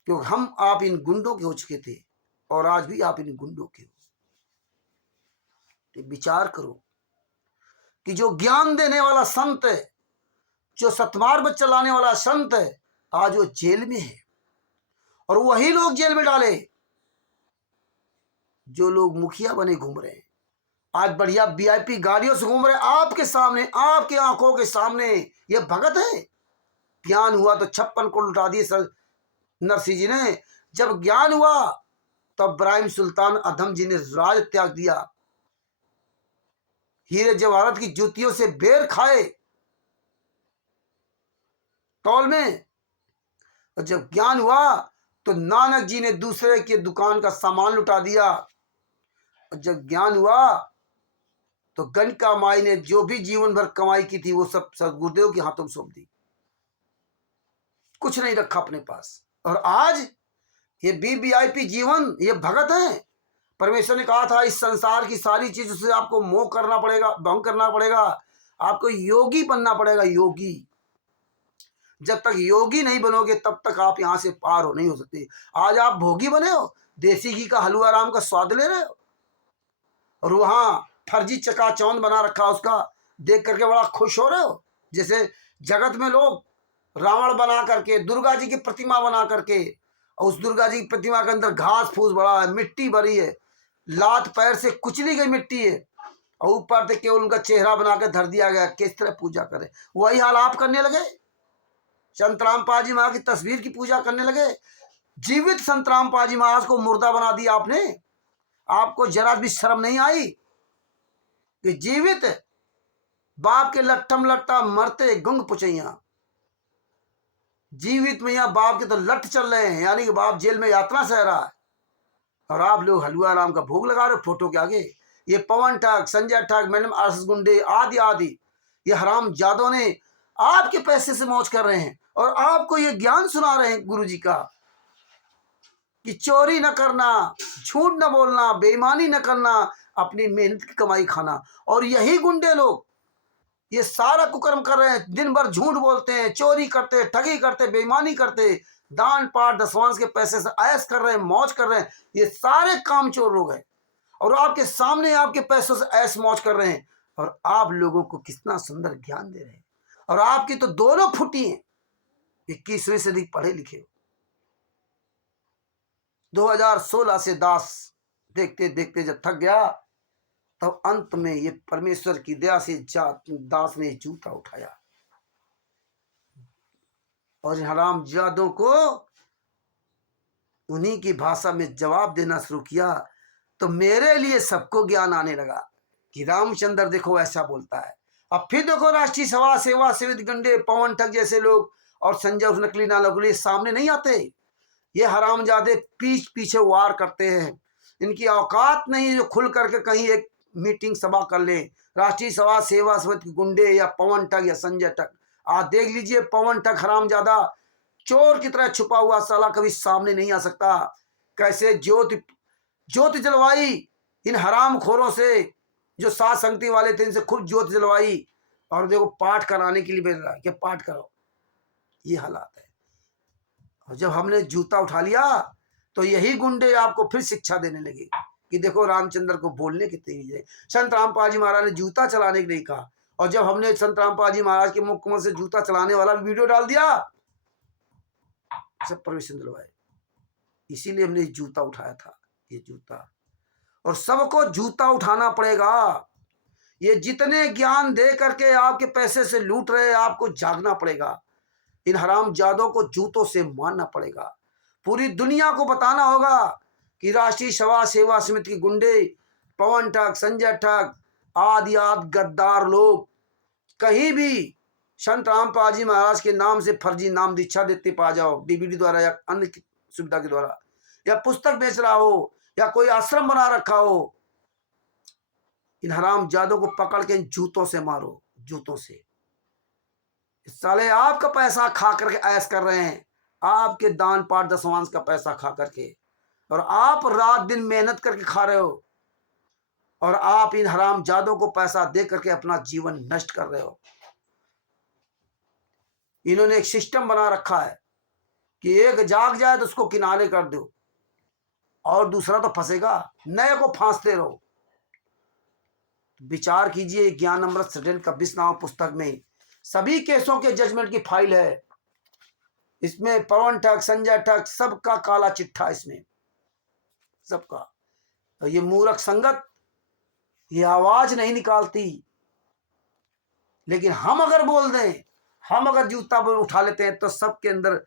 क्योंकि हम आप इन गुंडों के हो चुके थे और आज भी आप इन गुंडों के हो। तो विचार करो कि जो ज्ञान देने वाला संत है, जो सतमार्ग चलाने वाला संत है, आज वो जेल में है। और वही लोग जेल में डाले जो लोग मुखिया बने घूम रहे हैं, आज बढ़िया वीआईपी गाड़ियों से घूम रहे आपके सामने, आपके आंखों के सामने। ये भगत है। ज्ञान हुआ तो 56 को लुटा दिए सर नरसिंह जी ने। जब ज्ञान हुआ तब इब्राहिम सुल्तान अधम जी ने राज त्याग दिया, हीरे जवाहरत की जूतियों से बेर खाए टोल में। और जब ज्ञान हुआ तो नानक जी ने दूसरे के दुकान का सामान लुटा दिया। और जब ज्ञान हुआ तो गणिका माई ने जो भी जीवन भर कमाई की थी वो सब सदगुरुदेव के हाथों में सौंप दी, कुछ नहीं रखा अपने पास। और आज ये वीवीआईपी जीवन, ये भगत हैं, परमेश्वर ने कहा था इस संसार की सारी चीजों से आपको मोह करना पड़ेगा, भंग करना पड़ेगा, आपको योगी बनना पड़ेगा। योगी, जब तक योगी नहीं बनोगे तब तक आप यहां से पार हो नहीं हो सकते। आज आप भोगी बने हो, देसी घी का हलवा राम का स्वाद ले रहे हो, और वहां फर्जी चकाचौंध बना रखा उसका देख करके बड़ा खुश हो रहे हो। जैसे जगत में लोग रावण बना करके, दुर्गा जी की प्रतिमा बना करके, और उस दुर्गा जी की प्रतिमा के अंदर घास फूस बड़ा है, मिट्टी भरी है, लात पैर से कुचली गई मिट्टी है, और ऊपर से केवल उनका चेहरा बना के धर दिया गया, किस तरह पूजा करे। वही हाल आप करने लगे। संत रामपाल जी महाराज की तस्वीर की पूजा करने लगे। जीवित संत रामपाल जी महाराज को मुर्दा बना दिया आपने। आपको जरा भी शर्म नहीं आई कि जीवित बाप के लट्ठम लट्टा मरते गुंग पुचैया, जीवित में यहाँ बाप के तो लट चल रहे हैं, यानी कि बाप जेल में यात्रा सह रहा है, और आप लोग हलवा राम का भोग लगा रहे हो फोटो के आगे। ये पवन ठग, संजय ठग, मैडम आरएसएस गुंडे आदि आदि, ये हराम जादों ने आपके पैसे से मौज कर रहे हैं, और आपको ये ज्ञान सुना रहे हैं गुरु जी का कि चोरी न करना, झूठ न बोलना, बेईमानी न करना, अपनी मेहनत की कमाई खाना। और यही गुंडे लोग ये सारा कुकर्म कर रहे हैं, दिन भर झूठ बोलते हैं, चोरी करते, ठगी करते, बेईमानी करते, दान पाठ दसवांश के पैसे से ऐश कर रहे हैं, मौज कर रहे हैं। ये सारे काम चोर लोग हैं, और आपके सामने आपके पैसों से ऐश मौज कर रहे हैं, और आप लोगों को कितना सुंदर ज्ञान दे रहे हैं। और आपकी तो दोनों फुटी हैं, 21वीं सदी पढ़े लिखे। 2016 से दास देखते देखते जब थक गया, तब अंत में ये परमेश्वर की दया से दास ने जूता उठाया, और हराम जादों को उन्हीं की भाषा में जवाब देना शुरू किया। तो मेरे लिए सबको ज्ञान आने लगा कि रामचंद्र देखो ऐसा बोलता है। अब फिर देखो राष्ट्रीय सभा सेवा सेवित गंडे, पवन ठग जैसे लोग और संजय उस नकली नालकुली सामने नहीं आते। ये हरामजादे पीछे वार करते हैं, इनकी औकात नहीं है जो खुल करके कहीं एक मीटिंग सभा कर ले। राष्ट्रीय सभा सेवा समिति गुंडे या पवन ठग या संजय ठग, आप देख लीजिए पवन ठग हरामजादा चोर की तरह छुपा हुआ साला कभी सामने नहीं आ सकता। कैसे ज्योति जलवाई इन हराम खोरों से, जो सात संगति वाले थे इनसे खूब ज्योति जलवाई, और देखो पाठ कराने के लिए भेज रहा है कि पाठ करो। ये हालात है। और जब हमने जूता उठा लिया तो यही गुंडे आपको फिर शिक्षा देने लगे कि देखो रामचंद्र को बोलने की तेज है। संत रामपाल जी महाराज ने जूता चलाने के लिए कहा, और जब हमने संत रामपाल जी महाराज के मुख कमल से जूता चलाने वाला वीडियो डाल दिया, सब परमिशन दिलवाए। इसीलिए हमने जूता उठाया था, ये जूता। और सबको जूता उठाना पड़ेगा। ये जितने ज्ञान दे करके आपके पैसे से लूट रहे हैं, आपको जागना पड़ेगा। इन हराम जादों को जूतों से मारना पड़ेगा। पूरी दुनिया को बताना होगा कि राष्ट्रीय सभा सेवा समिति के गुंडे, पवन ठग, संजय ठग आदि आदि गद्दार लोग कहीं भी संत रामपाल जी महाराज के नाम से फर्जी नाम दीक्षा देते पा जाओ, डीवीडी द्वारा या अन्य सुविधा के द्वारा, या पुस्तक बेच रहा हो, या कोई आश्रम बना रखा हो, इन हराम जादों को पकड़ के इन जूतों से मारो, जूतों से। साले आपका पैसा खा करके ऐश कर रहे हैं, आपके दान पाठ दसवांश का पैसा खा करके, और आप रात दिन मेहनत करके खा रहे हो, और आप इन हराम जादों को पैसा दे करके अपना जीवन नष्ट कर रहे हो। इन्होंने एक सिस्टम बना रखा है कि एक जाग जाए तो उसको किनारे कर दो, और दूसरा तो फंसेगा, नए को फांसते रहो। विचार कीजिए, ज्ञान अमृत सृजन का 20 नाम पुस्तक में सभी केसों के जजमेंट की फाइल है। इसमें पवन ठग, संजय ठग, सबका काला चिट्ठा इसमें, सबका। तो ये मूर्ख संगत ये आवाज नहीं निकालती, लेकिन हम अगर बोल दें, हम अगर जूता उठा लेते हैं, तो सबके अंदर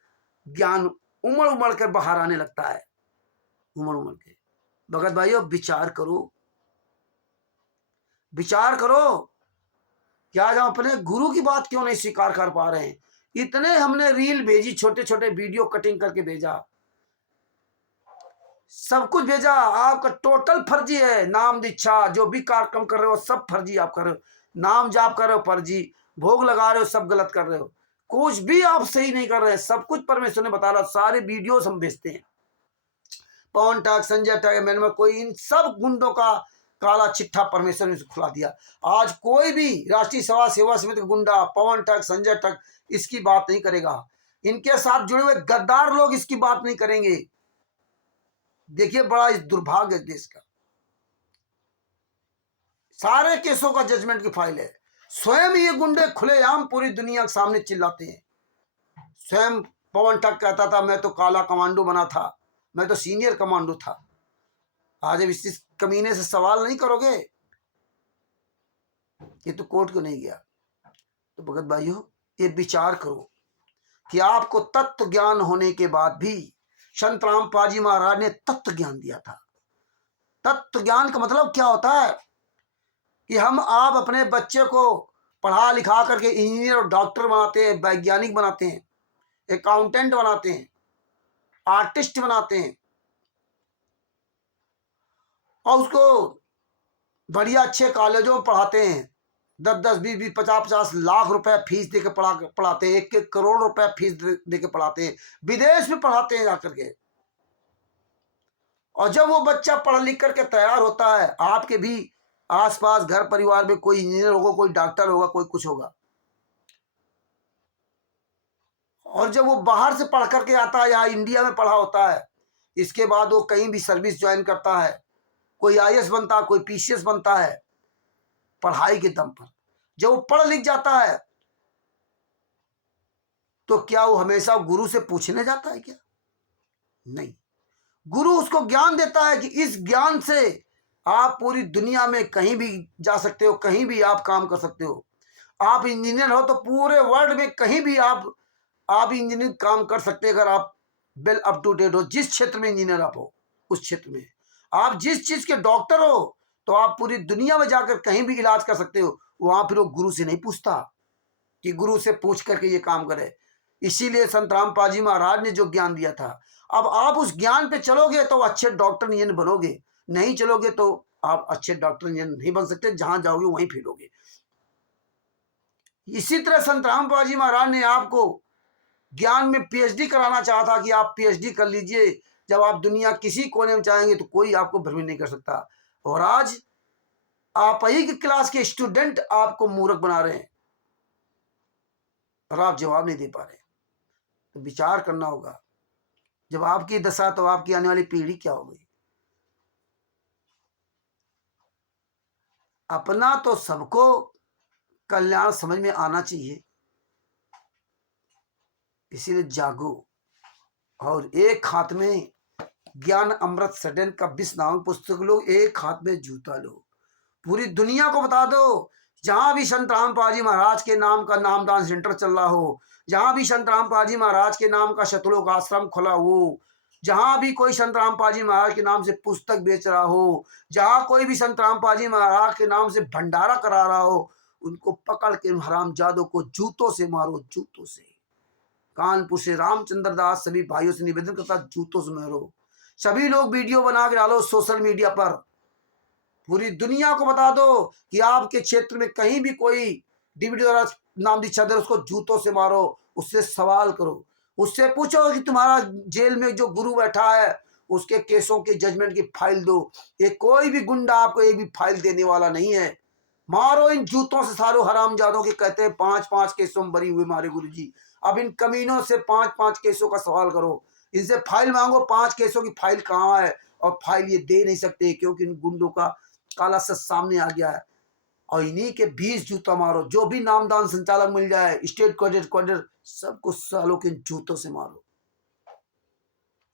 ज्ञान उमड़ उमड़ कर बाहर आने लगता है, उमड़ उमड़ के। भगत भाइयों, विचार करो, विचार करो कि आज हम अपने गुरु की बात क्यों नहीं स्वीकार कर पा रहे हैं। इतने हमने रील भेजी, छोटे छोटे वीडियो कटिंग करके भेजा, सब कुछ भेजा, आपका टोटल फर्जी है। नाम दीक्षा जो भी कार्यक्रम कर रहे हो सब फर्जी आप कर रहे हो, नाम जाप कर रहे हो फर्जी, भोग लगा रहे हो सब गलत कर रहे हो, कुछ भी आप सही नहीं कर रहे हैं। सब कुछ परमेश्वर ने बता रहा, सारे वीडियोस हम भेजते हैं। पवन टैग, संजय टैग, मैंने कोई, इन सब गुंडों का काला चिट्ठा परमेश्वर ने खुला दिया। आज कोई भी राष्ट्रीय सभा सेवा समिति का गुंडा पवन टैग, संजय टैग इसकी बात नहीं करेगा। इनके साथ जुड़े हुए गद्दार लोग इसकी बात नहीं करेंगे। देखिए बड़ा इस दुर्भाग्य देश का, सारे केसों का जजमेंट की फाइल है। स्वयं ये गुंडे खुलेआम पूरी दुनिया के सामने चिल्लाते हैं। स्वयं पवन टैग कहता था मैं तो काला कमांडो बना था, मैं तो सीनियर कमांडो था। आज अब इस कमीने से सवाल नहीं करोगे, ये तो कोर्ट को नहीं गया। तो भगत भाइयों, ये विचार करो कि आपको तत्व ज्ञान होने के बाद भी संत रामपाल जी महाराज ने तत्व ज्ञान दिया था। तत्व ज्ञान का मतलब क्या होता है कि आप अपने बच्चे को पढ़ा लिखा करके इंजीनियर और डॉक्टर बनाते हैं, वैज्ञानिक बनाते हैं, अकाउंटेंट बनाते हैं, आर्टिस्ट बनाते हैं, और उसको बढ़िया अच्छे कॉलेजों में पढ़ाते हैं। 10-10, 20-20, 50-50 लाख रुपए फीस देके पढ़ाते हैं, 1-1 करोड़ रुपए फीस देके पढ़ाते हैं, विदेश में पढ़ाते हैं जाकर के। और जब वो बच्चा पढ़ लिख करके तैयार होता है, आपके भी आसपास घर परिवार में कोई इंजीनियर होगा, कोई डॉक्टर होगा, कोई कुछ होगा, और जब वो बाहर से पढ़ करके आता है, यहाँ इंडिया में पढ़ा होता है, इसके बाद वो कहीं भी सर्विस ज्वाइन करता है, कोई आईएएस बनता है, कोई पीसीएस बनता है, पढ़ाई के दम पर। जब वो पढ़ लिख जाता है तो क्या वो हमेशा गुरु से पूछने जाता है क्या? नहीं, गुरु उसको ज्ञान देता है कि इस ज्ञान से आप पूरी दुनिया में कहीं भी जा सकते हो, कहीं भी आप काम कर सकते हो। आप इंजीनियर हो तो पूरे वर्ल्ड में कहीं भी आप इंजीनियर काम कर सकते हैं, अगर आप वेल अप टू डेट हो। जिस क्षेत्र में इंजीनियर आप हो उस क्षेत्र में, आप जिस चीज के डॉक्टर हो तो आप पूरी दुनिया में जाकर कहीं भी इलाज कर सकते हो। वहां फिर वो गुरु से नहीं पूछता कि गुरु से पूछ करके ये काम करे। इसीलिए संत रामपाल जी महाराज ने जो ज्ञान दिया था, अब आप उस ज्ञान पे चलोगे तो अच्छे डॉक्टर इंजीनियर बनोगे, नहीं चलोगे तो आप अच्छे डॉक्टर इंजीनियर नहीं बन सकते, जहां जाओगे वहीं फेलोगे। इसी तरह संत रामपाल जी महाराज ने आपको ज्ञान में पीएचडी कराना चाहा था कि आप पीएचडी कर लीजिए, जब आप दुनिया किसी कोने में चाहेंगे तो कोई आपको भ्रमित नहीं कर सकता। और आज आप ही की क्लास के स्टूडेंट आपको मूर्ख बना रहे हैं और आप जवाब नहीं दे पा रहे। तो विचार करना होगा, जब आपकी दशा तो आपकी आने वाली पीढ़ी क्या होगी। अपना तो सबको कल्याण समझ में आना चाहिए, इसीलिए जागो और एक हाथ में ज्ञान अमृत सडन का 20 नामक पुस्तक लो, एक हाथ में जूता लो, पूरी दुनिया को बता दो। जहां भी संत रामपाल जी महाराज के नाम का नामदान सेंटर चल रहा हो, जहां भी संत रामपाल जी महाराज के नाम का शतलोक आश्रम खुला हो, जहां भी कोई संत रामपाल जी महाराज के नाम से पुस्तक बेच रहा हो, जहां कोई भी संत रामपाल जी महाराज के नाम से भंडारा करा रहा हो, उनको पकड़ के हरामजादों को जूतों से मारो, जूतों से। कानपुर से रामचंद्र दास सभी भाइयों से निवेदन करता, जूतों से मारो। सभी लोग वीडियो बना के डालो सोशल मीडिया पर, पूरी दुनिया को बता दो कि आपके क्षेत्र में कहीं भी कोई डीवीडी द्वारा नाम दी छदर, उसको जूतों से मारो, उससे सवाल करो, उससे पूछो कि तुम्हारा जेल में जो गुरु बैठा है उसके केसों के जजमेंट की फाइल दो। ये कोई भी गुंडा आपको एक भी फाइल देने वाला नहीं है। मारो इन जूतों से सारों हरामजादों के। कहते हैं 5-5 केसों में बरी हुए मारे गुरुजी। अब इन कमीनों से 5-5 केसों का सवाल करो, इनसे फाइल मांगो, 5 केसों की फाइल कहाँ है। और फाइल ये दे नहीं सकते क्योंकि इन गुंडों का काला सच सामने आ गया है। और इन्हीं के 20 जूता मारो, जो भी नामदान संचालक मिल जाए, स्टेट क्वार्टर, सबको सालों के जूतों से मारो।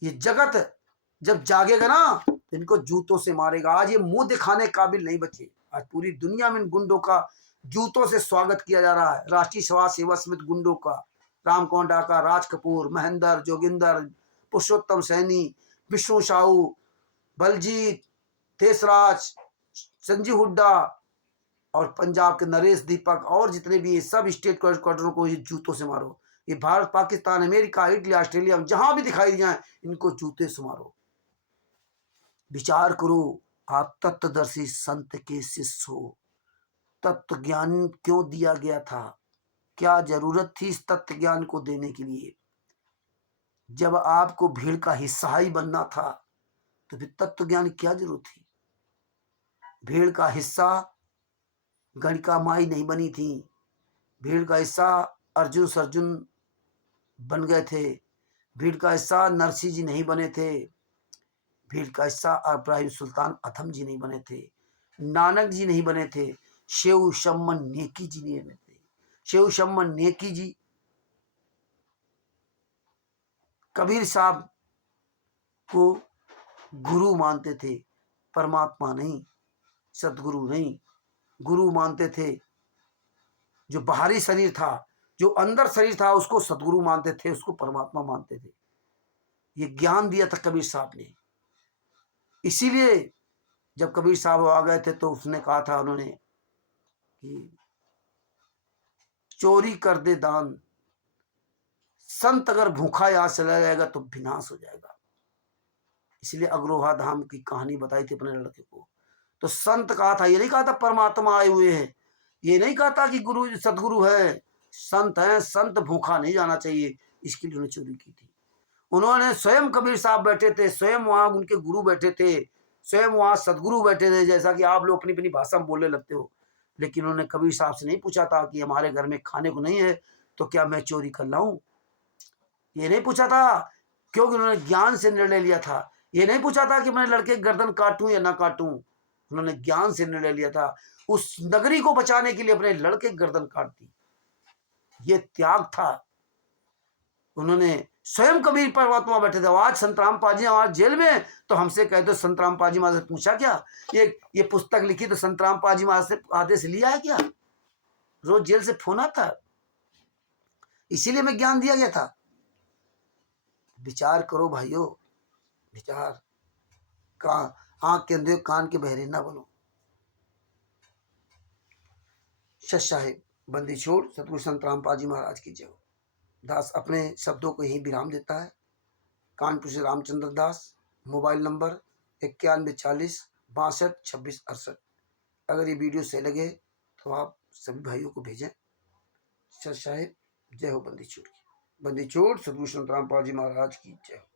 ये जगत जब जागेगा ना तो इनको जूतों से मारेगा। आज ये मुंह दिखाने काबिल नहीं बचे। आज पूरी दुनिया में इन गुंडों का जूतों से स्वागत किया जा रहा है। राष्ट्रीय समाज सेवा समिति गुंडों का, राम कोंडा का, राज कपूर, महेंद्र, जोगिंदर, पुरुषोत्तम सैनी, विष्णु साहू, बलजीत, देशराज, संजीव हुड्डा और पंजाब के नरेश दीपक और जितने भी सब स्टेट क्वार्टरों को ये जूतों से मारो। ये Bharat, Pakistan, America, Italy, Australia में जहां भी दिखाई जाए इनको जूते से मारो। विचार करो, आप तत्वदर्शी संत के शिष्य हो। तत्व ज्ञान क्यों दिया गया था? क्या जरूरत थी इस तत्व ज्ञान को देने के लिए? जब आपको भीड़ का हिस्सा ही बनना था तो फिर तत्व ज्ञान की क्या जरूरत थी? भीड़ का हिस्सा गणिका माई नहीं बनी थी, भीड़ का हिस्सा अर्जुन सर्जुन बन गए थे, भीड़ का हिस्सा नरसिंह जी नहीं बने थे, भीड़ का हिस्सा इब्राहिम सुल्तान अथम जी नहीं बने थे, नानक जी नहीं बने थे, शेऊ शम्मन नेकी जी नहीं बने थे। शेऊ शम्मन नेकी जी कबीर साहब को गुरु मानते थे, परमात्मा नहीं, सदगुरु नहीं। गुरु मानते थे, जो बाहरी शरीर था, जो अंदर शरीर था उसको सदगुरु मानते थे, उसको परमात्मा मानते थे। ये ज्ञान दिया था कबीर साहब ने। इसीलिए जब कबीर साहब आ गए थे तो उसने कहा था उन्होंने कि चोरी कर दे दान, संत अगर भूखा यहाँ चला जाएगा तो विनाश हो जाएगा। इसलिए अग्रोहा धाम की कहानी बताई थी अपने लड़के को। तो संत कहा था, ये नहीं कहा था परमात्मा आए हुए हैं, ये नहीं कहा था कि गुरु सदगुरु है, संत है, संत भूखा नहीं जाना चाहिए, इसके लिए उन्होंने चोरी की थी। उन्होंने स्वयं कबीर साहब बैठे थे, स्वयं वहां उनके गुरु बैठे थे, स्वयं वहां सदगुरु बैठे थे, जैसा कि आप लोग अपनी अपनी भाषा में बोलने लगते हो। लेकिन उन्होंने कबीर साहब से नहीं पूछा था कि हमारे घर में खाने को नहीं है तो क्या मैं चोरी कर लाऊं, ये नहीं पूछा था, क्योंकि उन्होंने ज्ञान से निर्णय लिया था। ये नहीं पूछा था कि मैं लड़के की गर्दन काटूं या ना काटूं, उन्होंने ज्ञान से निर्णय लिया था। उस नगरी को बचाने के लिए अपने लड़के की गर्दन काट दी, ये त्याग था। उन्होंने स्वयं कबीर परमात्मा बैठे थे। आज संतराम पाजी आज जेल में, तो हमसे कहे तो संतराम पाजी महाराज से पूछा क्या, ये पुस्तक लिखी तो संतराम पाजी महाराज से आदेश लिया है क्या? रोज जेल से फोन आता, इसीलिए मैं ज्ञान दिया गया था। विचार करो भाइयों, विचार का आंख के अंधे कान के बहरे ना बनो। सच साहेब बंदी छोड़ सतगुरु संत रामपाल जी महाराज की जय हो। दास अपने शब्दों को यही विराम देता है। कानपुर से रामचंद्र दास, मोबाइल नंबर 9140 62 26 68। अगर ये वीडियो सही लगे तो आप सभी भाइयों को भेजें। सच साहेब जय हो बंदी छोड़ की। बंदी छोड़ सतगुरु संत रामपाल जी महाराज की जय हो।